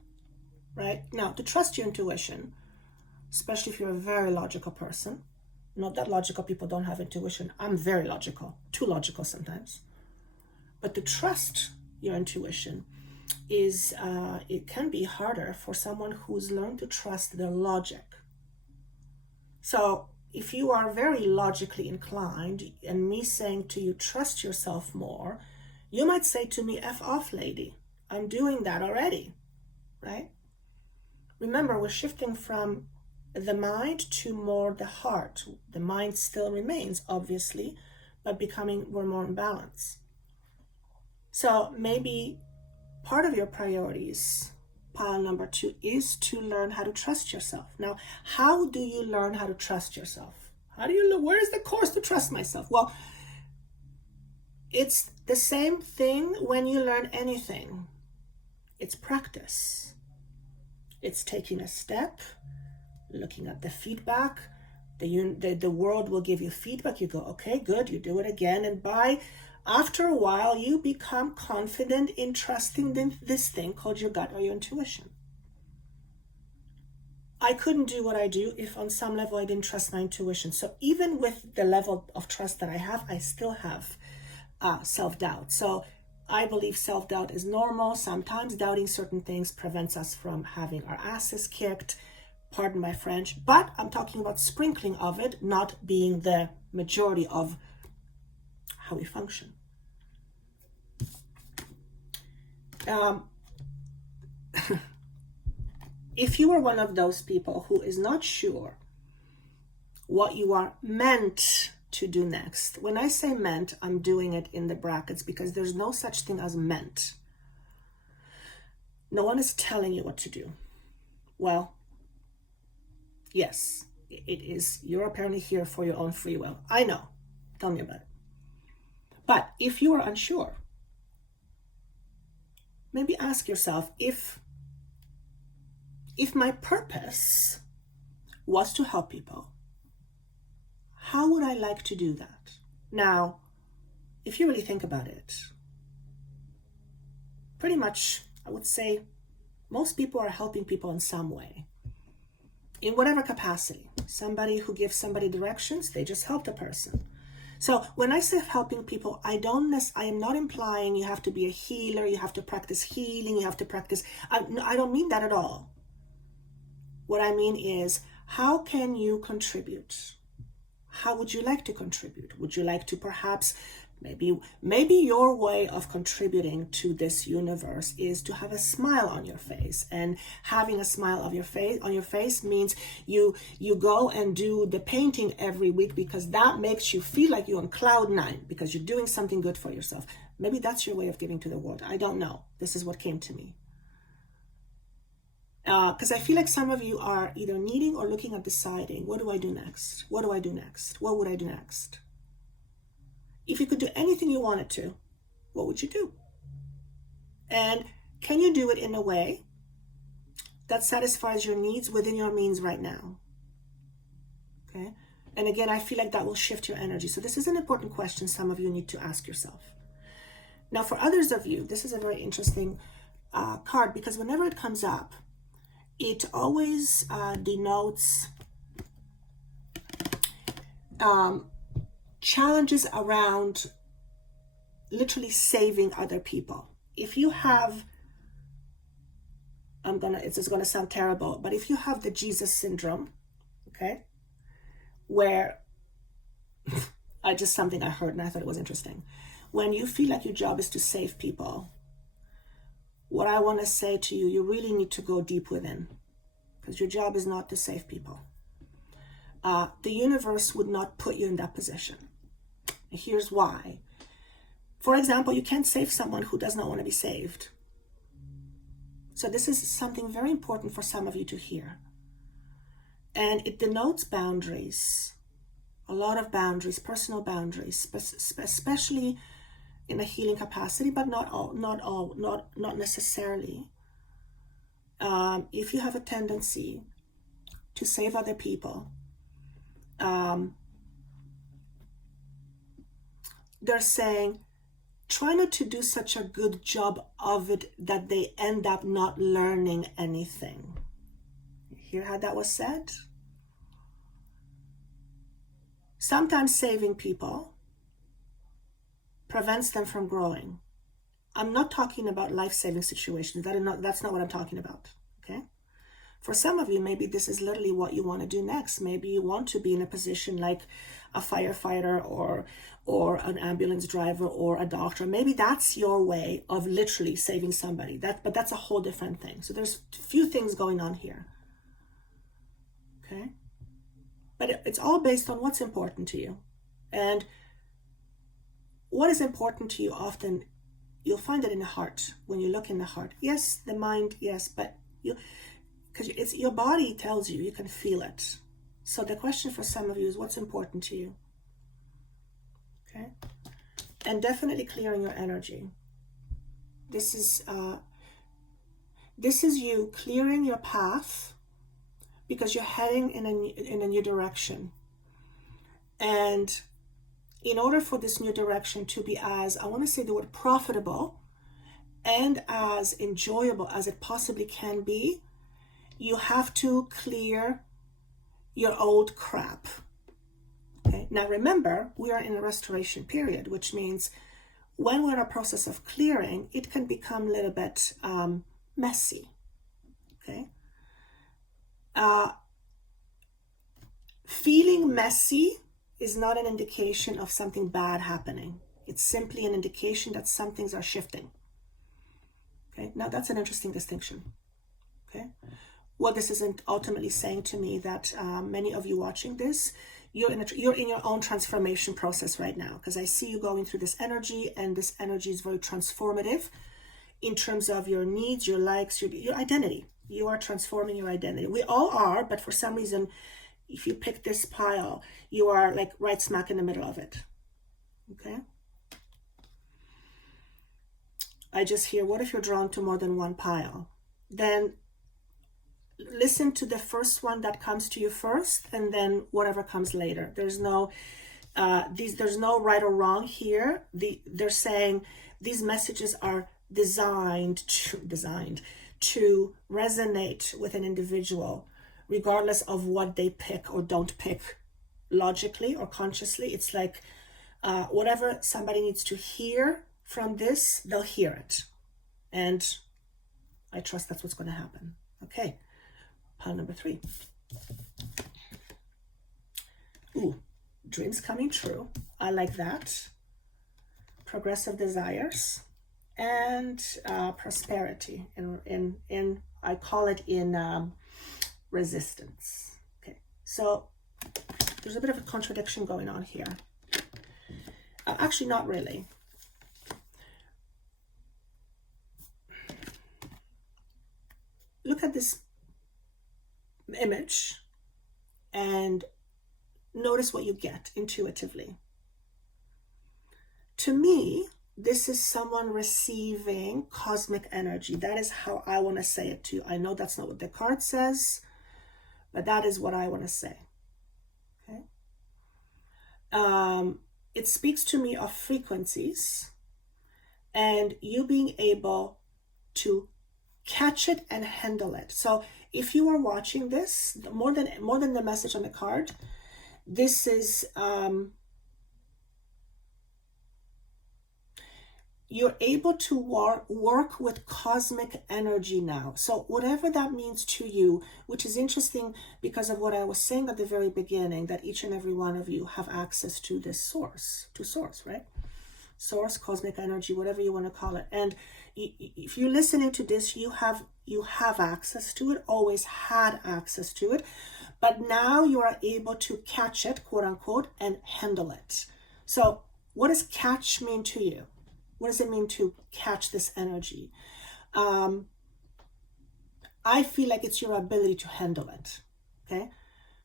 right? Now, to trust your intuition, especially if you're a very logical person, not that logical people don't have intuition. I'm very logical, too logical sometimes. But to trust your intuition is, it can be harder for someone who's learned to trust their logic. So if you are very logically inclined, and me saying to you, trust yourself more, you might say to me, F off, lady. I'm doing that already, right? Remember, we're shifting from the mind to more the heart. The mind still remains, obviously, but we're more in balance. So maybe part of your priorities, pile number 2, is to learn how to trust yourself. Now, how do you learn how to trust yourself? Where is the course to trust myself? Well, it's the same thing when you learn anything. It's practice. It's taking a step, looking at the feedback. The world will give you feedback. You go, okay, good, you do it again. And after a while, you become confident in trusting this thing called your gut or your intuition. I couldn't do what I do if on some level I didn't trust my intuition. So even with the level of trust that I have, I still have self-doubt. So I believe self-doubt is normal. Sometimes doubting certain things prevents us from having our asses kicked. Pardon my French, but I'm talking about sprinkling of it, not being the majority of how we function. If you are one of those people who is not sure what you are meant to do next, when I say meant, I'm doing it in the brackets because there's no such thing as meant. No one is telling you what to do. Well, yes, it is. You're apparently here for your own free will. I know. Tell me about it. But if you are unsure, maybe ask yourself, if my purpose was to help people, how would I like to do that? Now, if you really think about it, pretty much, I would say, most people are helping people in some way, in whatever capacity. Somebody who gives somebody directions, they just helped a person. So when I say helping people, I am not implying you have to be a healer, you have to practice healing, you have to practice, I don't mean that at all. What I mean is, how can you contribute? How would you like to contribute? Would you like to perhaps, maybe your way of contributing to this universe is to have a smile on your face, and having a smile on your face means you go and do the painting every week because that makes you feel like you're on cloud 9 because you're doing something good for yourself. Maybe that's your way of giving to the world. I don't know. This is what came to me. Because I feel like some of you are either needing or looking at deciding, what do I do next? What do I do next? What would I do next? If you could do anything you wanted to, what would you do? And can you do it in a way that satisfies your needs within your means right now? Okay. And again, I feel like that will shift your energy. So this is an important question some of you need to ask yourself. Now, for others of you, this is a very interesting card, because whenever it comes up, it always denotes challenges around literally saving other people. If you have, it's just gonna sound terrible, but if you have the Jesus syndrome, okay, where something I heard and I thought it was interesting. When you feel like your job is to save people, what I want to say to you, you really need to go deep within, because your job is not to save people. The universe would not put you in that position. Here's why. For example, you can't save someone who does not want to be saved. So this is something very important for some of you to hear. And it denotes boundaries, a lot of boundaries, personal boundaries, especially in a healing capacity, but not necessarily. If you have a tendency to save other people, they're saying, try not to do such a good job of it that they end up not learning anything. Hear how that was said? Sometimes saving people prevents them from growing. I'm not talking about life-saving situations. That's not what I'm talking about, okay? For some of you, maybe this is literally what you want to do next. Maybe you want to be in a position like a firefighter or an ambulance driver or a doctor. Maybe that's your way of literally saving somebody. But that's a whole different thing. So there's a few things going on here, okay? But it's all based on what's important to you. And what is important to you often, you'll find it in the heart, when you look in the heart. Yes, the mind, yes, but because it's your body tells you, you can feel it. So the question for some of you is, what's important to you? Okay? And definitely clearing your energy. This is you clearing your path because you're heading in a new direction. And in order for this new direction to be as, I want to say the word profitable and as enjoyable as it possibly can be, you have to clear your old crap. Okay? Now remember, we are in a restoration period, which means when we're in a process of clearing, it can become a little bit messy. Okay? Feeling messy is not an indication of something bad happening. It's simply an indication that some things are shifting. Okay? Now that's an interesting distinction. Okay? Well, this isn't ultimately saying to me that many of you watching this, you're in your own transformation process right now, because I see you going through this energy, and this energy is very transformative in terms of your needs, your likes, your identity. You are transforming your identity. We all are, but for some reason, if you pick this pile, you are like right smack in the middle of it. Okay? I just hear, what if you're drawn to more than one pile? Then listen to the first one that comes to you first, and then whatever comes later. There's no there's no right or wrong here. They're saying these messages are designed to resonate with an individual, regardless of what they pick or don't pick logically or consciously. It's like whatever somebody needs to hear from this, they'll hear it. And I trust that's what's going to happen. Okay. Pile number 3. Ooh, dreams coming true. I like that. Progressive desires and prosperity. In I call it in resistance. Okay, so there's a bit of a contradiction going on here. Actually, not really. Look at this image and notice what you get intuitively. To me, this is someone receiving cosmic energy. That is how I want to say it to you. I know that's not what the card says, but that is what I want to say. Okay. It speaks to me of frequencies and you being able to catch it and handle it. So if you are watching this, more than the message on the card, this is you're able to work with cosmic energy now. So whatever that means to you, which is interesting because of what I was saying at the very beginning, that each and every one of you have access to this source, right? Source, cosmic energy, whatever you want to call it. And if you're listening to this, you have access to it, always had access to it, but now you are able to catch it, quote unquote, and handle it. So what does catch mean to you? What does it mean to catch this energy? I feel like it's your ability to handle it. Okay.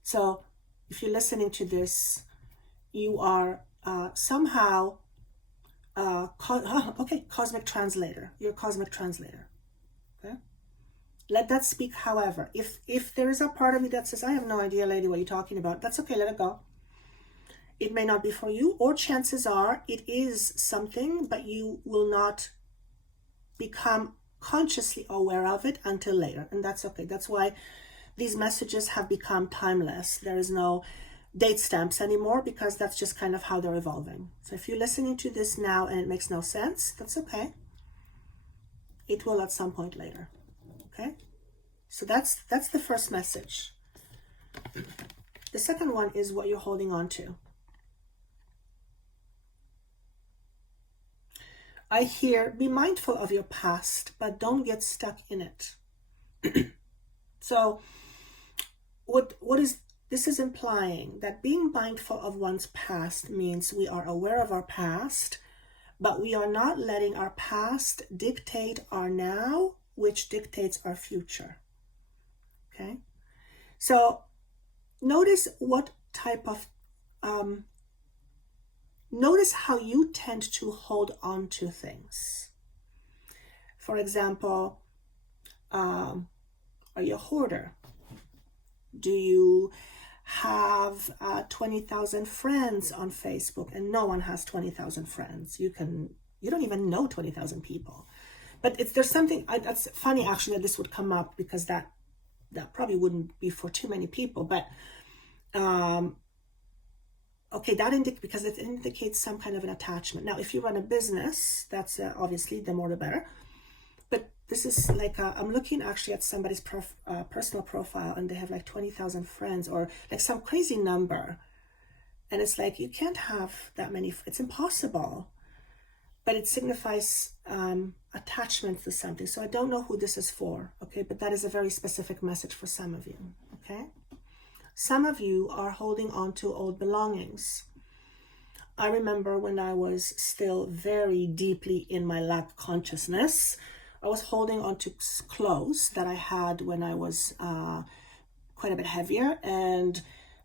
So if you're listening to this, you are somehow cosmic translator. You're a cosmic translator. Okay. Let that speak. However, if there is a part of you that says, I have no idea, lady, what you're talking about, that's okay, let it go. It may not be for you, or chances are it is something, but you will not become consciously aware of it until later. And that's okay. That's why these messages have become timeless. There is no date stamps anymore, because that's just kind of how they're evolving. So if you're listening to this now and it makes no sense, that's okay. It will at some point later. Okay? So that's the first message. The second one is what you're holding on to. I hear, be mindful of your past, but don't get stuck in it. So what is this is implying that being mindful of one's past means we are aware of our past, but we are not letting our past dictate our now, which dictates our future. Okay? So notice what type of notice how you tend to hold on to things. For example, are you a hoarder? Do you have 20,000 friends on Facebook? And no one has 20,000 friends. You don't even know 20,000 people. But there's something that's funny actually that this would come up, because that probably wouldn't be for too many people. But okay, because it indicates some kind of an attachment. Now, if you run a business, that's obviously the more the better. But this is like, I'm looking actually at somebody's personal profile, and they have like 20,000 friends, or like some crazy number. And it's like, you can't have that many, it's impossible. But it signifies attachment to something. So I don't know who this is for, okay? But that is a very specific message for some of you, okay? Some of you are holding on to old belongings. I remember when I was still very deeply in my lack consciousness, I was holding on to clothes that I had when I was quite a bit heavier, and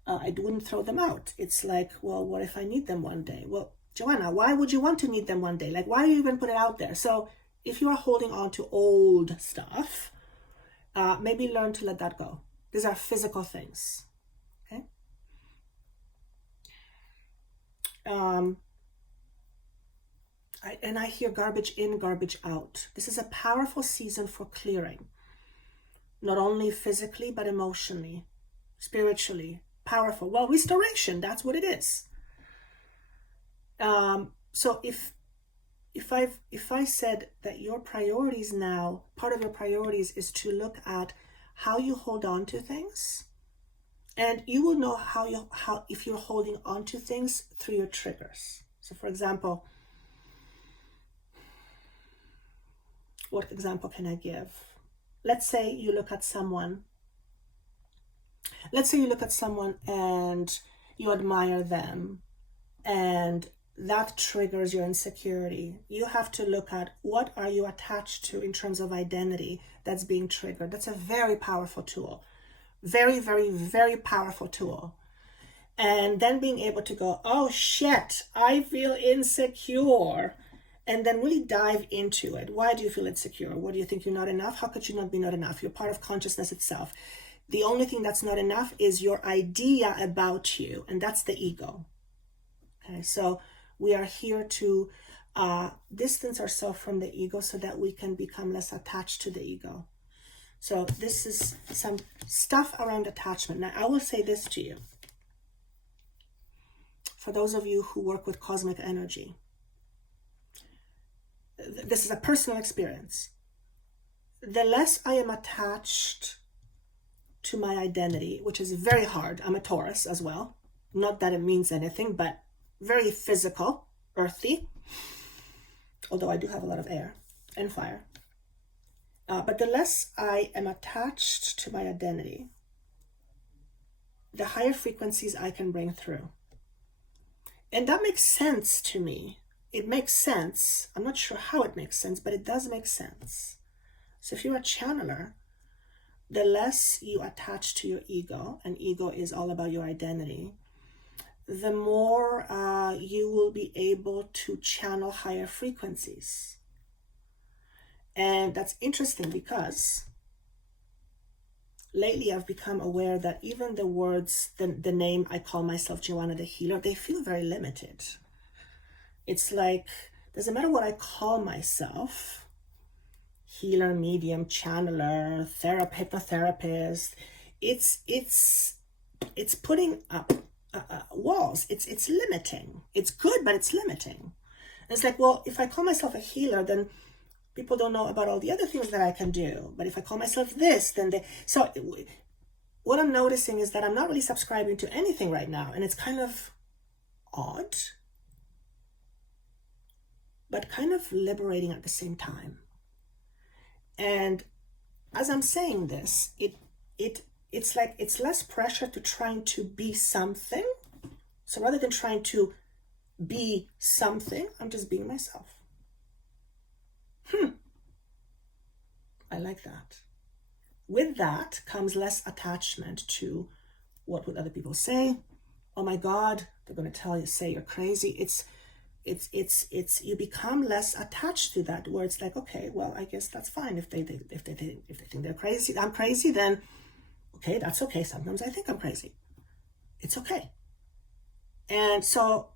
I wouldn't throw them out. It's like, well, what if I need them one day? Well, Joanna, why would you want to need them one day? Like, why do you even put it out there? So if you are holding on to old stuff, maybe learn to let that go. These are physical things, okay? I hear garbage in, garbage out. This is a powerful season for clearing, not only physically, but emotionally, spiritually, powerful. Well, restoration, that's what it is. So if I said that your priorities now, part of your priorities is to look at how you hold on to things, and you will know how if you're holding on to things through your triggers. So for example, what example can I give? Let's say you look at someone and you admire them, and that triggers your insecurity. You have to look at what are you attached to in terms of identity that's being triggered. That's a very powerful tool. Very, very, very powerful tool. And then being able to go, oh shit, I feel insecure. And then really dive into it. Why do you feel insecure? What do you think you're not enough? How could you not be not enough? You're part of consciousness itself. The only thing that's not enough is your idea about you, and that's the ego. Okay, so we are here to distance ourselves from the ego so that we can become less attached to the ego. So this is some stuff around attachment. Now, I will say this to you. For those of you who work with cosmic energy, this is a personal experience. The less I am attached to my identity, which is very hard. I'm a Taurus as well. Not that it means anything, but very physical, earthy. Although I do have a lot of air and fire. But the less I am attached to my identity, the higher frequencies I can bring through. And that makes sense to me. It makes sense. I'm not sure how it makes sense, but it does make sense. So if you're a channeler, the less you attach to your ego, and ego is all about your identity, the more you will be able to channel higher frequencies. And that's interesting because lately I've become aware that even the words, the name I call myself, Joanna the Healer, they feel very limited. It's like, doesn't matter what I call myself, healer, medium, channeler, hypnotherapist, it's putting up walls. It's limiting. It's good, but it's limiting. And it's like, well, if I call myself a healer, then People don't know about all the other things that I can do. But if I call myself this, then they... So what I'm noticing is that I'm not really subscribing to anything right now. And it's kind of odd, but kind of liberating at the same time. And as I'm saying this, it's like it's less pressure to trying to be something. So rather than trying to be something, I'm just being myself. I like that. With that comes less attachment to what would other people say. Oh my God, they're going to say you're crazy. It's you become less attached to that, where it's like, okay, well, I guess that's fine. If they think they're crazy, I'm crazy, then okay, that's okay. Sometimes I think I'm crazy. It's okay. And so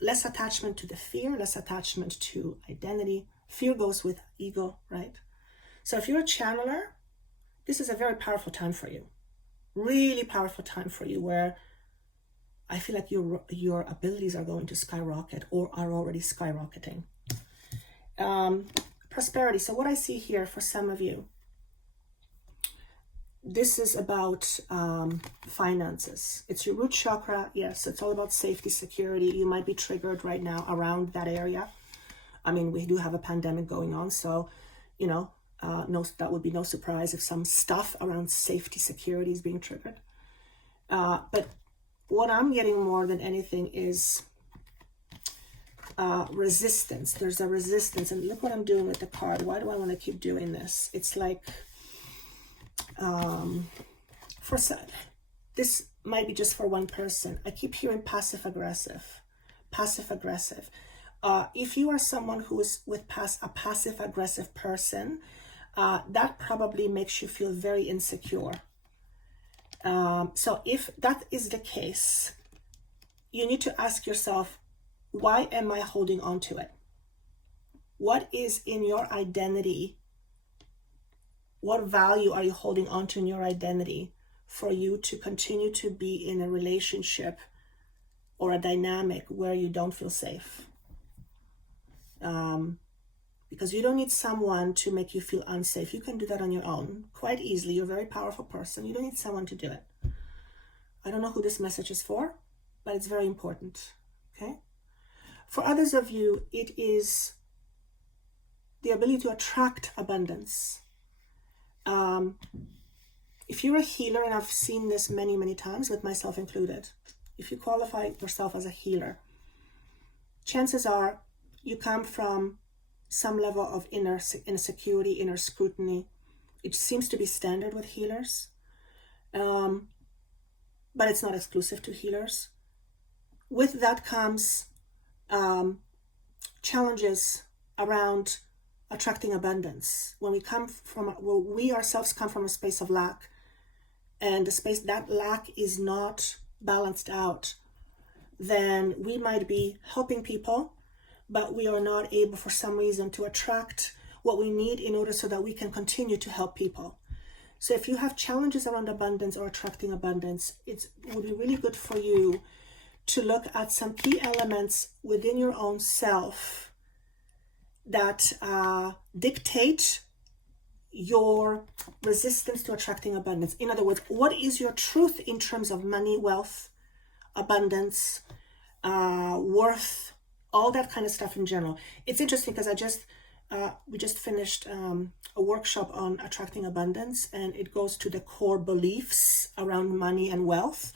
less attachment to the fear, less attachment to identity. Fear goes with ego, right? So if you're a channeler, this is a very powerful time for you. Really powerful time for you, where I feel like your abilities are going to skyrocket or are already skyrocketing. Prosperity. So what I see here for some of you, this is about finances. It's your root chakra. Yes, it's all about safety, security. You might be triggered right now around that area. I mean, we do have a pandemic going on, so, you know, that would be no surprise if some stuff around safety, security is being triggered. But what I'm getting more than anything is resistance. There's a resistance. And look what I'm doing with the card. Why do I want to keep doing this? It's like, this might be just for one person. I keep hearing passive aggressive. If you are someone who is with a passive aggressive person, that probably makes you feel very insecure. So if that is the case, you need to ask yourself, why am I holding on to it? What is in your identity? What value are you holding on to in your identity for you to continue to be in a relationship or a dynamic where you don't feel safe? Because you don't need someone to make you feel unsafe. You can do that on your own quite easily. You're a very powerful person. You don't need someone to do it. I don't know who this message is for, but it's very important. Okay? For others of you, it is the ability to attract abundance. If you're a healer, and I've seen this many, many times with myself included, if you qualify yourself as a healer, chances are you come from some level of inner insecurity, inner scrutiny. It seems to be standard with healers, but it's not exclusive to healers. With that comes challenges around attracting abundance. When we ourselves come from a space of lack, and the space that lack is not balanced out, then we might be helping people, but we are not able for some reason to attract what we need in order so that we can continue to help people. So if you have challenges around abundance or attracting abundance, it would be really good for you to look at some key elements within your own self that dictate your resistance to attracting abundance. In other words, what is your truth in terms of money, wealth, abundance, worth, all that kind of stuff in general. It's interesting because we just finished a workshop on attracting abundance, and it goes to the core beliefs around money and wealth.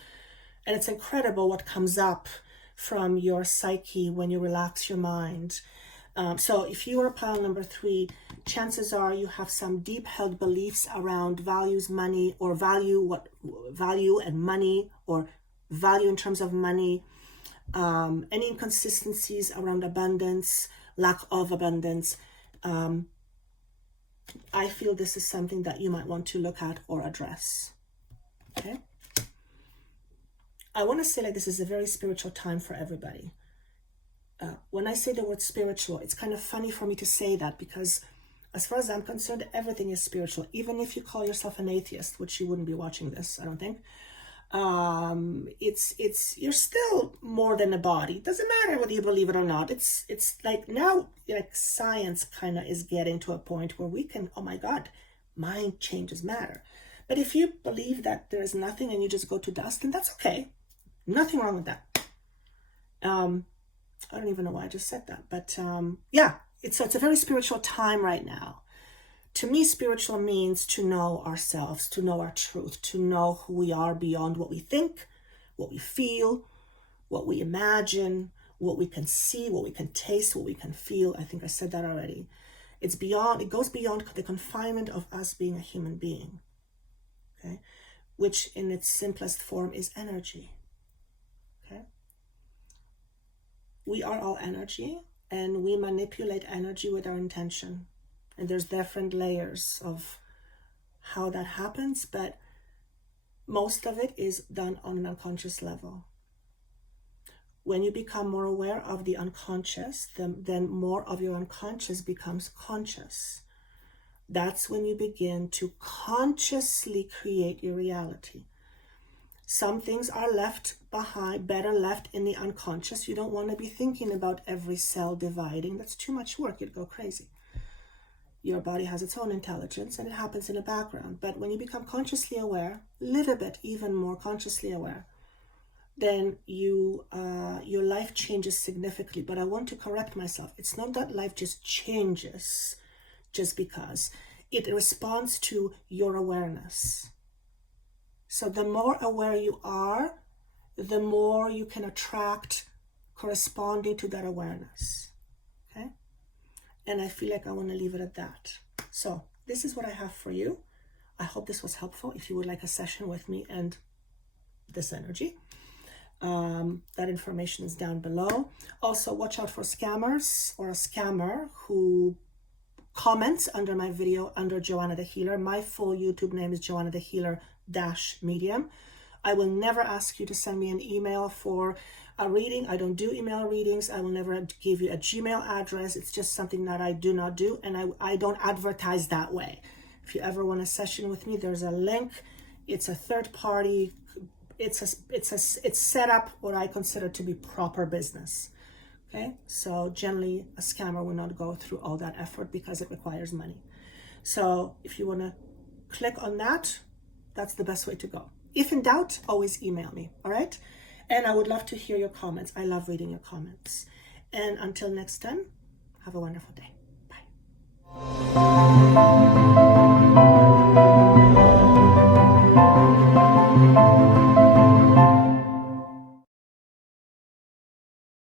And it's incredible what comes up from your psyche when you relax your mind. So if you are pile number 3, chances are you have some deep held beliefs around values, money, or value and money, or value in terms of money, any inconsistencies around abundance, lack of abundance. I feel this is something that you might want to look at or address. Okay. I want to say like this is a very spiritual time for everybody. When I say the word spiritual, it's kind of funny for me to say that because as far as I'm concerned, everything is spiritual. Even if you call yourself an atheist, which you wouldn't be watching this, I don't think. You're still more than a body. Doesn't matter whether you believe it or not. It's like now, like science kind of is getting to a point where we can, oh my God, mind changes matter. But if you believe that there is nothing and you just go to dust, then that's okay. Nothing wrong with that. I don't even know why I just said that, but yeah, it's a very spiritual time right now. To me, spiritual means to know ourselves, to know our truth, to know who we are beyond what we think, what we feel, what we imagine, what we can see, what we can taste, what we can feel. I think I said that already. It goes beyond the confinement of us being a human being, okay? Which in its simplest form is energy, okay? We are all energy, and we manipulate energy with our intention. And there's different layers of how that happens, but most of it is done on an unconscious level. When you become more aware of the unconscious, then more of your unconscious becomes conscious. That's when you begin to consciously create your reality. Some things are left behind, better left in the unconscious. You don't want to be thinking about every cell dividing. That's too much work. You'd go crazy. Your body has its own intelligence and it happens in the background. But when you become consciously aware, a little bit even more consciously aware, then your life changes significantly. But I want to correct myself. It's not that life just changes just because. It responds to your awareness. So the more aware you are, the more you can attract corresponding to that awareness. Okay? And I feel like I want to leave it at that. So this is what I have for you. I hope this was helpful. If you would like a session with me and this energy, that information is down below. Also, watch out for scammers or a scammer who comments under my video under Joanna the Healer. My full YouTube name is Joanna the Healer -medium. I will never ask you to send me an email for a reading. I don't do email readings. I will never give you a Gmail address. It's just something that I do not do, and I don't advertise that way. If you ever want a session with me, there's a link. It's a third party. It's set up what I consider to be proper business. Okay, so generally a scammer will not go through all that effort because it requires money. So if you want to click on that, that's the best way to go. If in doubt, always email me, all right? And I would love to hear your comments. I love reading your comments. And until next time, have a wonderful day. Bye.